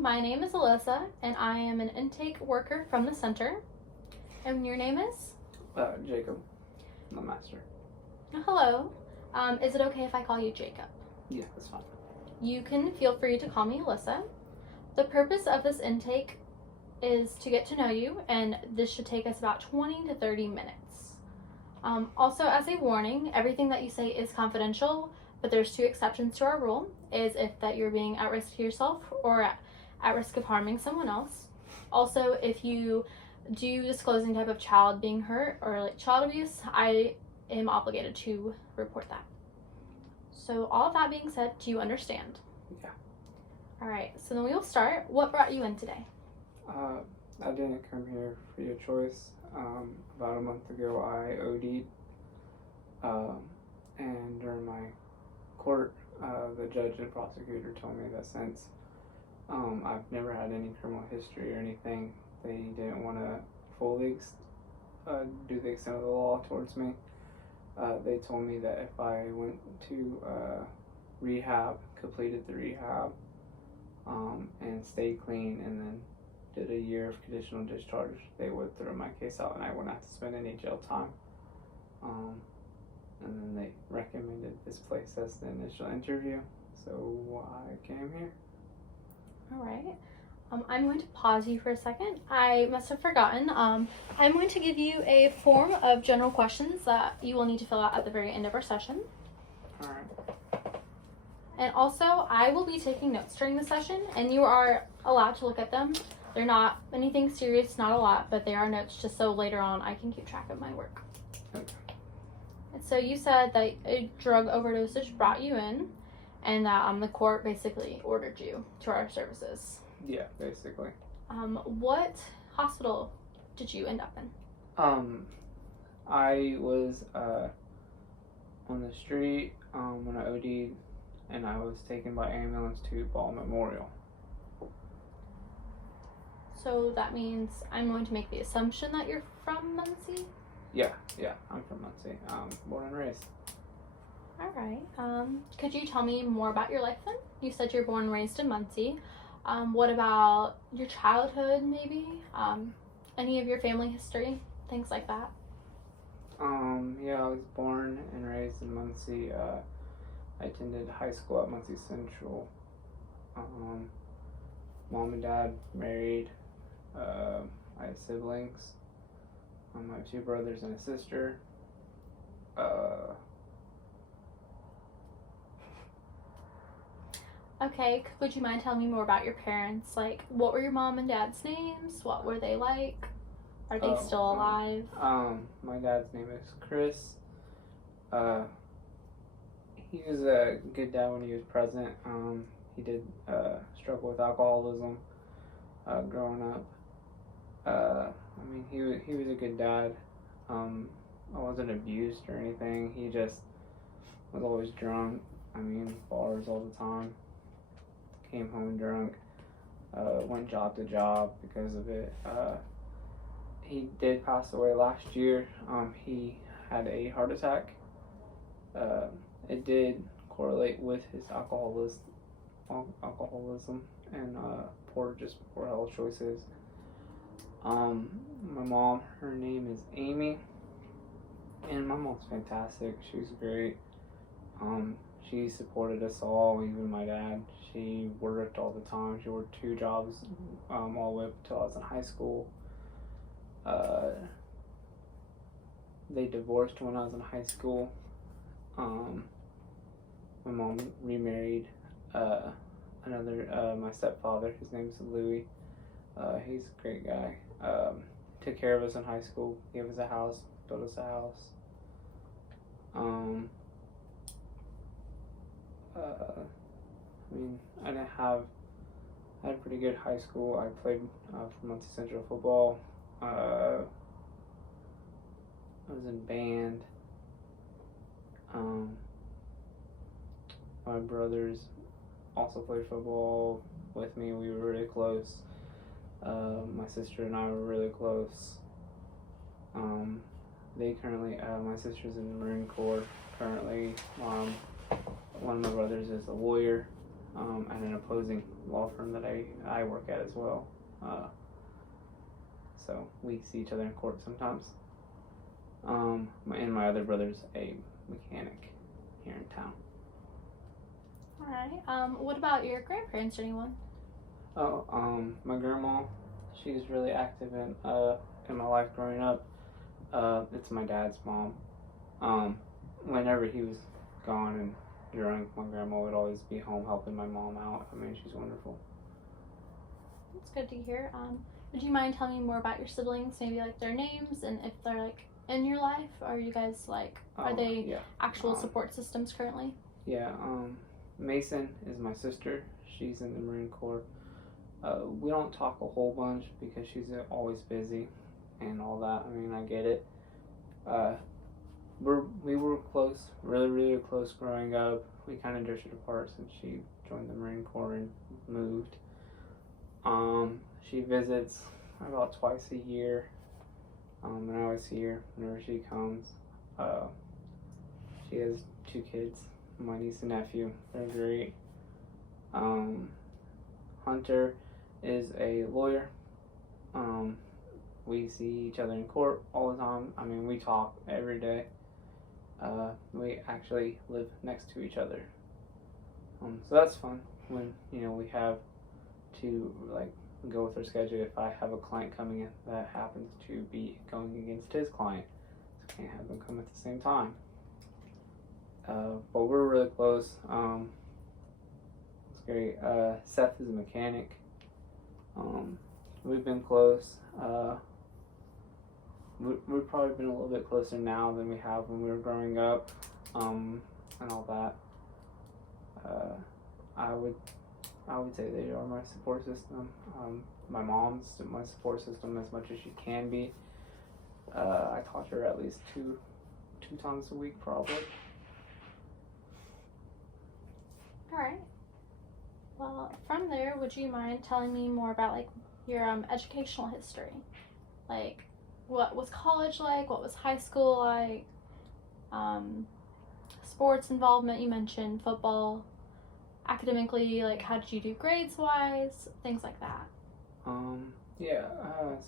my name is Alyssa, and I am an intake worker from the center. And your name is? Jacob, my master. Hello. Is it okay if I call you Jacob? Yeah, that's fine. You can feel free to call me Alyssa. The purpose of this intake is to get to know you, and this should take us about 20 to 30 minutes. Also, as a warning, everything that you say is confidential, but there's 2 exceptions to our rule, is if that you're being at risk to yourself or at risk of harming someone else. Also, if you do disclose any type of child being hurt or like child abuse, I am obligated to report that. So all of that being said, do you understand? Yeah. All right, so then we will start. What brought you in today? I didn't come here for your choice. About a month ago, I OD'd. And during my court, the judge and prosecutor told me that since I've never had any criminal history or anything, they didn't want to fully do the extent of the law towards me. They told me that if I went to rehab, completed the rehab, and stayed clean, and then did a year of conditional discharge, they would throw my case out and I wouldn't have to spend any jail time. And then they recommended this place as the initial interview, so I came here. All right. I'm going to pause you for a second. I must have forgotten. I'm going to give you a form of general questions that you will need to fill out at the very end of our session. All right. And also, I will be taking notes during the session, and you are allowed to look at them. They're not anything serious, not a lot, but they are notes just so later on I can keep track of my work. Okay. And so you said that a drug overdosage brought you in, and that the court basically ordered you to our services. Yeah, basically. What hospital did you end up in? I was on the street when I OD'd, and I was taken by ambulance to Ball Memorial. So that means I'm going to make the assumption that you're from Muncie? Yeah, I'm from Muncie. Born and raised. All right. Could you tell me more about your life then? You said you're born and raised in Muncie. What about your childhood, maybe? Any of your family history? Things like that? Yeah, I was born and raised in Muncie. I attended high school at Muncie Central. Mom and dad married. I have siblings. I have 2 brothers and a sister. Okay, would you mind telling me more about your parents? Like, what were your mom and dad's names? What were they like? Are they still alive? My dad's name is Chris. He was a good dad when he was present. He did struggle with alcoholism growing up. He was a good dad. I wasn't abused or anything. He just was always drunk. Bars all the time. Came home drunk. Went job to job because of it. He did pass away last year. He had a heart attack. It did correlate with his alcoholism and poor health choices. My mom, her name is Amy, and my mom's fantastic. She's great. She supported us all, even my dad. She worked all the time. She worked 2 jobs all the way up until I was in high school. They divorced when I was in high school. My mom remarried my stepfather. His name's Louis. He's a great guy. Took care of us in high school, gave us a house, built us a house. I had a pretty good high school. I played for Muncie Central football. I was in band. My brothers also played football with me. We were really close. My sister and I were really close. My sister's in the Marine Corps currently. One of my brothers is a lawyer. at an opposing law firm that I work at as well. So we see each other in court sometimes. And my other brother's a mechanic here in town. Alright. What about your grandparents or anyone? My grandma, she's really active in my life growing up. It's my dad's mom. Whenever he was gone and drunk, my grandma would always be home helping my mom out. I mean, she's wonderful. That's good to hear. Would you mind telling me more about your siblings, maybe like their names and if they're like in your life? Are you guys like, are they Yeah. actual support systems currently? Yeah, Mason is my sister. She's in the Marine Corps. We don't talk a whole bunch because she's always busy and all that. I mean, I get it. We were close, really, really close growing up. We kind of drifted apart since she joined the Marine Corps and moved. She visits about twice a year, and I always see her whenever she comes. She has 2 kids, my niece and nephew. They're great. Hunter is a lawyer. We see each other in court all the time. I mean, we talk every day. We actually live next to each other. So that's fun when, we have to, like, go with our schedule. If I have a client coming in that happens to be going against his client, so I can't have them come at the same time. But we're really close. It's great. Seth is a mechanic. We've been close. We've probably been a little bit closer now than we have when we were growing up, and all that. I would say they are my support system. My mom's my support system as much as she can be. I talk to her at least two times a week, probably. All right. Well, from there, would you mind telling me more about like your educational history? Like, what was college like? What was high school like? Sports involvement, you mentioned football. Academically, like, how did you do grades-wise? Things like that.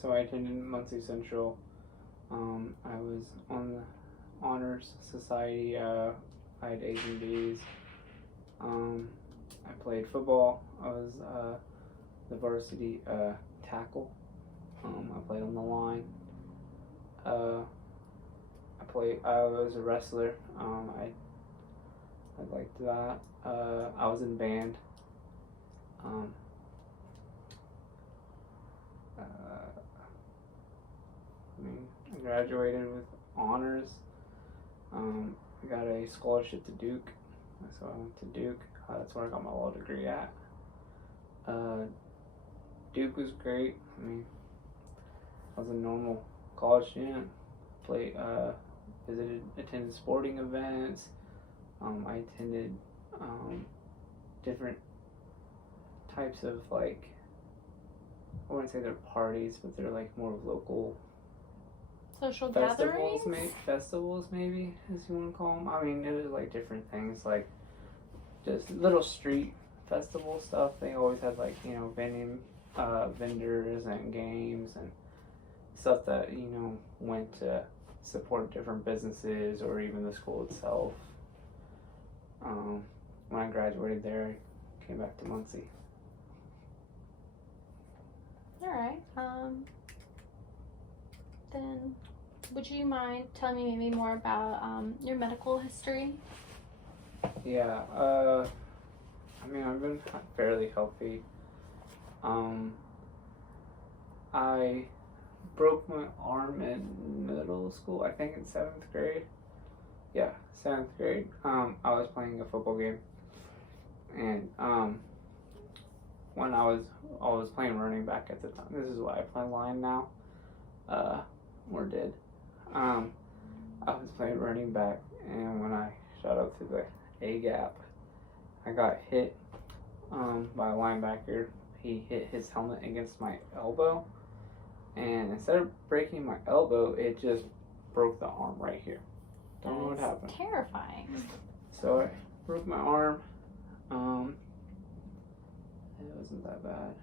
So I attended Muncie Central. I was on the Honors Society. I had A's and B's. I played football. I was the varsity tackle. I played on the line. I was a wrestler. I liked that. I was in band. I graduated with honors. I got a scholarship to Duke, so I went to Duke. That's where I got my law degree at. Duke was great. I mean, I was a normal college student. Attended sporting events. I attended different types of, like, I wouldn't say they're parties, but they're like more local social festivals, gatherings. Festivals maybe, as you want to call them. I mean, it was like different things, like just little street festival stuff. They always had like vendors and games and stuff that went to support different businesses or even the school itself. When I graduated there, I came back to Muncie. All right. Then, would you mind telling me maybe more about your medical history? Yeah. I mean, I've been fairly healthy. I broke my arm in middle school. I think in 7th grade. Yeah, 7th grade. I was playing a football game, and when I was playing running back at the time. This is why I play line now. Or did. I was playing running back, and when I shot up to the A gap, I got hit by a linebacker. He hit his helmet against my elbow, and instead of breaking my elbow, it just broke the arm right here. Don't know what happened. Terrifying. So I broke my arm. It wasn't that bad.